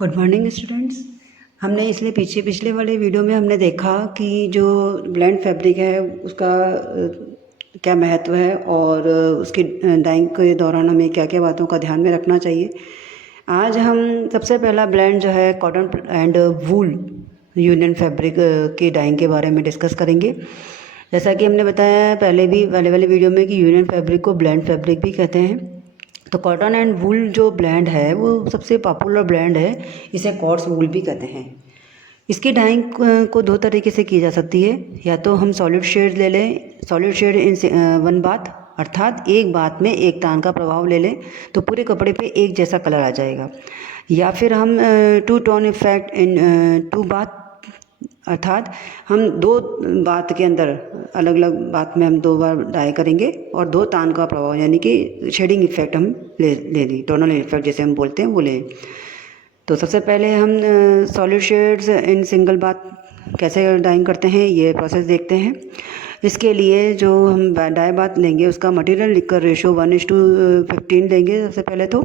Good morning students. हमने इसलिए पिछले वाले वीडियो में हमने देखा कि जो ब्लेंड फैब्रिक है उसका क्या महत्व है और उसकी डाइंग के दौरान हमें क्या क्या बातों का ध्यान में रखना चाहिए। आज हम सबसे पहला ब्लेंड जो है cotton and wool union fabric की डाइंग के बारे में डिस्कस करेंगे। जैसा कि हमने बताया पहले भी वाले वीडियो में कि यूनियन फैब्रिक को ब्लेंड फैब्रिक भी कहते हैं। तो कॉटन एंड वूल जो ब्लेंड है वो सबसे पॉपुलर ब्लेंड है, इसे कॉट्स वूल भी कहते हैं। इसकी डाइंग को दो तरीके से की जा सकती है, या तो हम सॉलिड शेड ले लें, solid shade in one bath, अर्थात एक बाथ में एक तान का प्रभाव ले लें तो पूरे कपड़े पे एक जैसा कलर आ जाएगा, या फिर हम two tone effect in two bath, अर्थात हम दो बात के अंदर अलग अलग बात में हम दो बार डाई करेंगे और दो तान का प्रभाव यानी कि शेडिंग इफेक्ट हम ले लें, टोनल इफेक्ट जैसे हम बोलते हैं वो लें। तो सबसे पहले हम सॉलिड शेड्स इन सिंगल बात कैसे डाइंग करते हैं ये प्रोसेस देखते हैं। इसके लिए जो हम डाई बात लेंगे उसका मटेरियल लिक्विड रेशो 1:15 लेंगे। सबसे पहले तो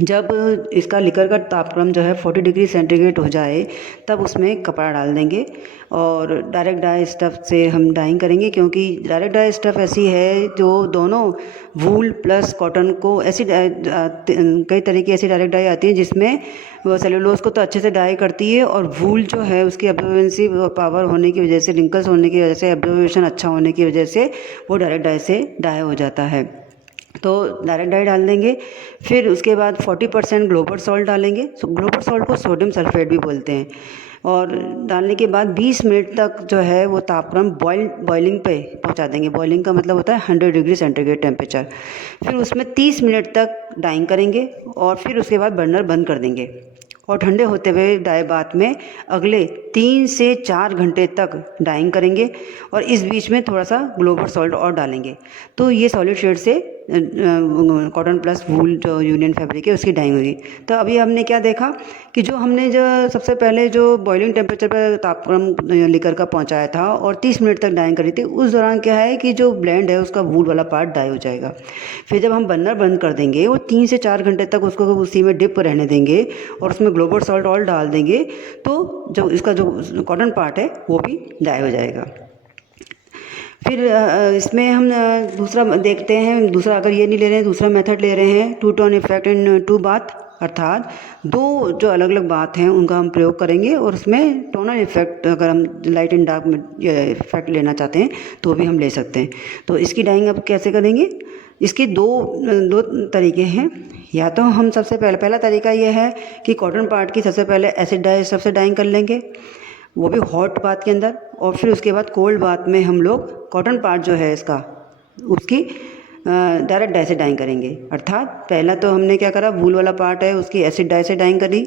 जब इसका लिकर का तापक्रम जो है 40 डिग्री सेंटीग्रेड हो जाए तब उसमें कपड़ा डाल देंगे और डायरेक्ट डाई स्टफ़ से हम डाइंग करेंगे, क्योंकि डायरेक्ट डाई स्टफ़ ऐसी है जो दोनों वूल प्लस कॉटन को ऐसी कई तरह की ऐसी डायरेक्ट डाई आती है जिसमें वो सेलुलोज को तो अच्छे से डाई करती है और वूल जो है उसकी एब्जॉर्बेंसी पावर होने की वजह से, रिंकल्स होने की वजह से, एब्जॉर्बेशन अच्छा होने की वजह से वो डायरेक्ट डाई से डाई हो जाता है। तो डायरेक्ट डाई डाल देंगे। फिर उसके बाद 40% ग्लोबल सॉल्ट डालेंगे। ग्लोबल सॉल्ट को सोडियम सल्फेट भी बोलते हैं। और डालने के बाद 20 मिनट तक जो है वो तापक्रम बॉइलिंग पे पहुंचा देंगे। बॉइलिंग का मतलब होता है 100 डिग्री सेंटीग्रेड टेम्परेचर। फिर उसमें 30 मिनट तक डाइंग करेंगे और फिर उसके बाद बर्नर बंद कर देंगे और ठंडे होते हुए डाई बाथ में अगले 3 से 4 घंटे तक डाइंग करेंगे और इस बीच में थोड़ा सा ग्लोबल सॉल्ट और डालेंगे। तो ये सॉलिड शेड से कॉटन प्लस वूल जो यूनियन फैब्रिक है उसकी डाइंग होगी। तो अभी हमने क्या देखा कि जो हमने जो सबसे पहले जो बॉइलिंग टेम्परेचर पर तापक्रम लेकर का पहुंचाया था और 30 मिनट तक डाइंग करी थी, उस दौरान क्या है कि जो ब्लेंड है उसका वूल वाला पार्ट डाई हो जाएगा। फिर जब हम बर्नर बंद कर देंगे और 3 से 4 घंटे तक उसको उसी में डिप रहने देंगे और उसमें ग्लोबल सॉल्ट और डाल देंगे तो जो इसका जो कॉटन पार्ट है वो भी डाई हो जाएगा। फिर इसमें हम दूसरा देखते हैं, दूसरा अगर ये नहीं ले रहे हैं, दूसरा मेथड ले रहे हैं two tone effect in two bath, अर्थात दो जो अलग अलग बात हैं उनका हम प्रयोग करेंगे और उसमें टोनल इफेक्ट अगर हम लाइट एंड डार्क में इफेक्ट लेना चाहते हैं तो भी हम ले सकते हैं। तो इसकी डाइंग अब कैसे करेंगे? इसके दो तरीके हैं। या तो हम सबसे पहला तरीका ये है कि कॉटन पार्ट की सबसे पहले एसिड डाई सबसे डाइंग कर लेंगे, वो भी हॉट बाथ के अंदर, और फिर उसके बाद कोल्ड बाथ में हम लोग कॉटन पार्ट जो है इसका उसकी डायरेक्ट डाई से डाइंग करेंगे। अर्थात पहला तो हमने क्या करा, वूल वाला पार्ट है उसकी एसिड डाई से डाइंग करी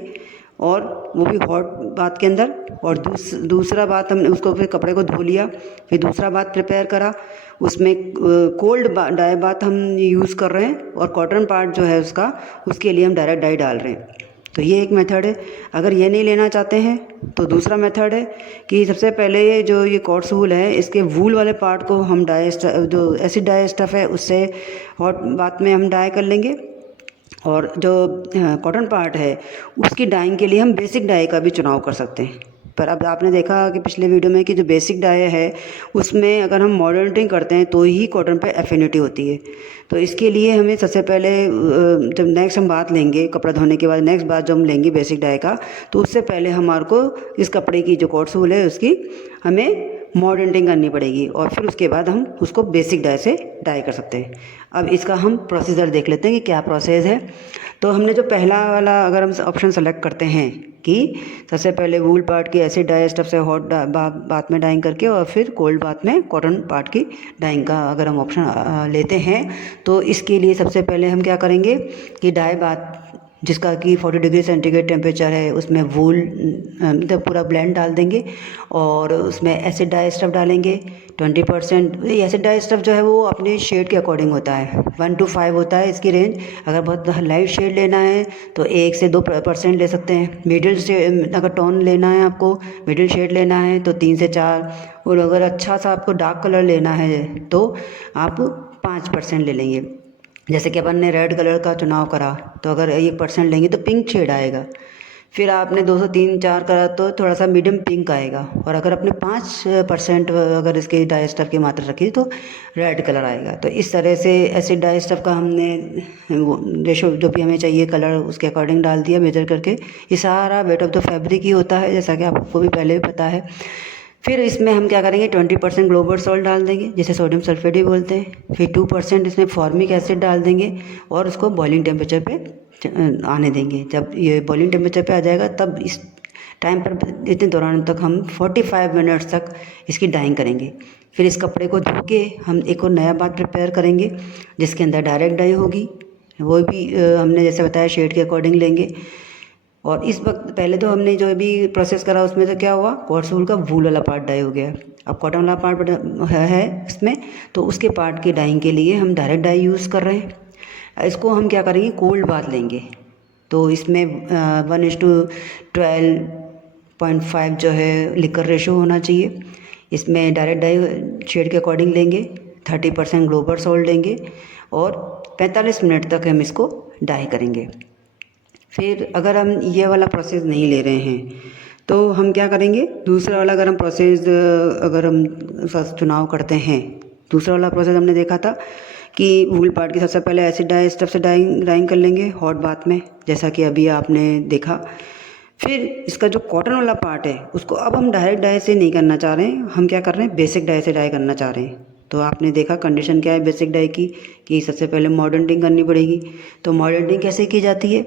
और वो भी हॉट बाथ के अंदर, और दूसरा बात हमने उसको फिर कपड़े को धो लिया, फिर दूसरा बात प्रिपेयर करा, उसमें कोल्ड डाई बाथ हम यूज़ कर रहे हैं और कॉटन पार्ट जो है उसका उसके लिए हम डायरेक्ट डाई डाल रहे हैं। तो ये एक मेथड है। अगर ये नहीं लेना चाहते हैं तो दूसरा मेथड है कि सबसे पहले जो ये कॉट्स वूल है इसके वूल वाले पार्ट को हम जो एसिड डाई स्टफ़ है उससे हॉट बाथ में हम डाई कर लेंगे और जो कॉटन पार्ट है उसकी डाइंग के लिए हम बेसिक डाई का भी चुनाव कर सकते हैं। पर अब आपने देखा कि पिछले वीडियो में कि जो बेसिक डाई है उसमें अगर हम मॉडर्निंग करते हैं तो ही कॉटन पे एफिनिटी होती है। तो इसके लिए हमें सबसे पहले जब नेक्स्ट हम बात लेंगे कपड़ा धोने के बाद, नेक्स्ट बात जब हम लेंगे बेसिक डाई का, तो उससे पहले हमारे को इस कपड़े की जो कॉट्स वूल है उसकी हमें मॉडर्निंग करनी पड़ेगी और फिर उसके बाद हम उसको बेसिक डाई से डाई कर सकते हैं। अब इसका हम प्रोसीजर देख लेते हैं कि क्या प्रोसेस है। तो हमने जो पहला वाला अगर हम ऑप्शन सेलेक्ट करते हैं कि सबसे पहले वूल पार्ट की एसिड डाई स्टफ़ से हॉट बाथ में डाइंग करके और फिर कोल्ड बाथ में कॉटन पार्ट की डाइंग का अगर हम ऑप्शन लेते हैं, तो इसके लिए सबसे पहले हम क्या करेंगे कि डाई बाथ जिसका कि 40 डिग्री सेंटीग्रेड टेम्परेचर है उसमें वूल मतलब पूरा ब्लेंड डाल देंगे और उसमें एसिड डाई स्टफ़ डालेंगे 20%। एसिड डाई स्टफ़ जो है वो अपने शेड के अकॉर्डिंग होता है, 1 to 5 होता है इसकी रेंज। अगर बहुत लाइट शेड लेना है तो 1 से 2% ले सकते हैं। मिडिल शेड अगर टोन लेना है आपको, मिडिल शेड लेना है तो 3 से 4, और अगर अच्छा सा आपको डार्क कलर लेना है तो आप 5% ले लेंगे। जैसे कि अपन ने रेड कलर का चुनाव करा तो अगर 1% लेंगे तो पिंक शेड आएगा। फिर आपने 2 से 3 4 करा तो थोड़ा सा मीडियम पिंक आएगा, और अगर आपने 5% अगर इसके डाई स्टफ की मात्रा रखी तो रेड कलर आएगा। तो इस तरह से एसिड डाई स्टफ का हमने रेशो जो भी हमें चाहिए कलर उसके अकॉर्डिंग डाल दिया मेजर करके। ये सारा वेट ऑफ द फैब्रिक ही होता है, जैसा कि आपको भी पहले भी पता है। फिर इसमें हम क्या करेंगे, 20% ग्लोबल सॉल्ट डाल देंगे, जिसे सोडियम सल्फेट भी बोलते हैं। फिर 2% इसमें फॉर्मिक एसिड डाल देंगे और उसको बॉइलिंग टेम्परेचर पे आने देंगे। जब ये बॉइलिंग टेम्परेचर पे आ जाएगा तब इस टाइम पर इतने दौरान तक हम 45 मिनट्स तक इसकी डाइंग करेंगे। फिर इस कपड़े को धो के हम एक और नया बात प्रिपेयर करेंगे जिसके अंदर डायरेक्ट डाई होगी। वो भी हमने जैसे बताया शेड के अकॉर्डिंग लेंगे। और इस वक्त पहले तो हमने जो भी प्रोसेस करा उसमें तो क्या हुआ, कॉर्ड्स वूल का वूल वाला पार्ट डाई हो गया। अब कॉटन वाला पार्ट है इसमें, तो उसके पार्ट की डाइंग के लिए हम डायरेक्ट डाई यूज़ कर रहे हैं। इसको हम क्या करेंगे, कोल्ड बाथ लेंगे। तो इसमें 1:12.5 जो है लिकर रेशो होना चाहिए। इसमें डायरेक्ट डाई शेड के अकॉर्डिंग लेंगे, 30% ग्लोबल सॉल्ट लेंगे और 45 मिनट तक हम इसको डाई करेंगे। फिर अगर हम ये वाला प्रोसेस नहीं ले रहे हैं तो हम क्या करेंगे, दूसरा वाला अगर हम प्रोसेस अगर हम चुनाव करते हैं, दूसरा वाला प्रोसेस हमने देखा था कि वूल पार्ट की सबसे पहले एसिड डाई स्टफ से डाइंग कर लेंगे हॉट बाथ में, जैसा कि अभी आपने देखा। फिर इसका जो कॉटन वाला पार्ट है उसको अब हम डायरेक्ट डाई से नहीं करना चाह रहे हैं, हम क्या कर रहे हैं, बेसिक डाई से डाई करना चाह रहे हैं। तो आपने देखा कंडीशन क्या है बेसिक डाई की, कि सबसे पहले मॉडर्निंग करनी पड़ेगी। तो मॉडर्निंग कैसे की जाती है,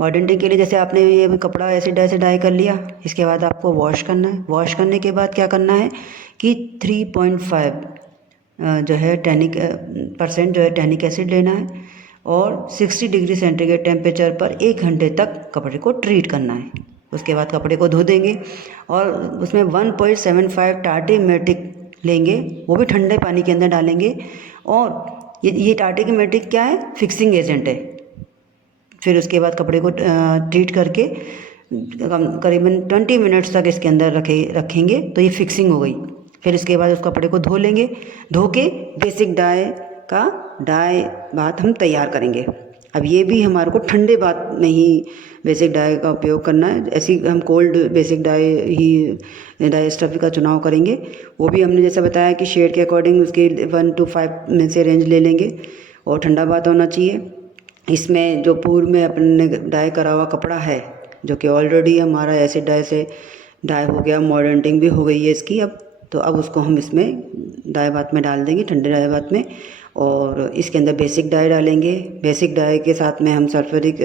मॉडर्निंग के लिए जैसे आपने ये कपड़ा एसिड डाई से डाई कर लिया, इसके बाद आपको वॉश करना है। वॉश करने के बाद क्या करना है कि 3.5 जो है % जो है टैनिक एसिड लेना है और 60 डिग्री सेंटीग्रेड टेम्परेचर पर 1 घंटे तक कपड़े को ट्रीट करना है। उसके बाद कपड़े को धो देंगे और उसमें 1.75 टार्टीमेटिक लेंगे, वो भी ठंडे पानी के अंदर डालेंगे। और ये टार्टीमेटिक क्या है, फिक्सिंग एजेंट है। फिर उसके बाद कपड़े को ट्रीट करके करीबन 20 मिनट्स तक इसके अंदर रखेंगे तो ये फिक्सिंग हो गई। फिर इसके बाद उस कपड़े को धो लेंगे, धो के बेसिक डाई बाथ हम तैयार करेंगे। अब ये भी हमारे को ठंडे बाथ में ही बेसिक डाई का उपयोग करना है, ऐसी हम कोल्ड बेसिक डाई ही डाई स्टफ का चुनाव करेंगे। वो भी हमने जैसा बताया कि शेड के अकॉर्डिंग उसके 1 to 5 में से रेंज ले लेंगे और ठंडा बाथ होना चाहिए। इसमें जो पूर्व में अपने डाई करा हुआ कपड़ा है जो कि ऑलरेडी हमारा एसिड डाई से डाई हो गया, मॉडर्निंग भी हो गई है इसकी अब, तो अब उसको हम इसमें डाई बाथ में डाल देंगे, ठंडे डाई बाथ में। और इसके अंदर बेसिक डाई डालेंगे, बेसिक डाई के साथ में हम सल्फ्यूरिक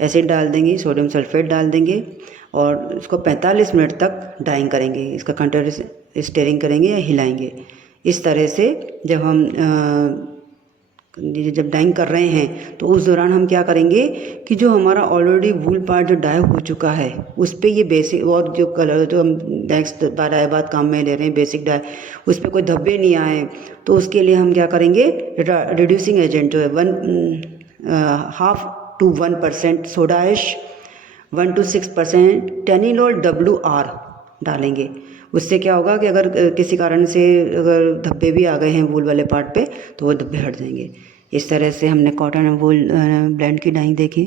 एसिड डाल देंगे, सोडियम सल्फेट डाल देंगे और इसको 45 मिनट तक डाइंग करेंगे। इसका कंटिन्यूस स्टीयरिंग करेंगे या हिलाएंगे। इस तरह से जब हम जब डाइंग कर रहे हैं तो उस दौरान हम क्या करेंगे कि जो हमारा ऑलरेडी वूल पार्ट जो डाई हो चुका है उस पर ये बेसिक और जो कलर जो हम नेक्स्ट डाई बात काम में ले रहे हैं बेसिक डाई, उस पर कोई धब्बे नहीं आए, तो उसके लिए हम क्या करेंगे, रिड्यूसिंग एजेंट जो है 1/2 to 1% सोडा ऐश, 1 to 6% टेनिलोल WR डालेंगे। उससे क्या होगा कि अगर किसी कारण से अगर धब्बे भी आ गए हैं वूल वाले पार्ट पे तो वो धब्बे हट जाएंगे। इस तरह से हमने कॉटन वूल ब्लेंड की डाइंग देखी।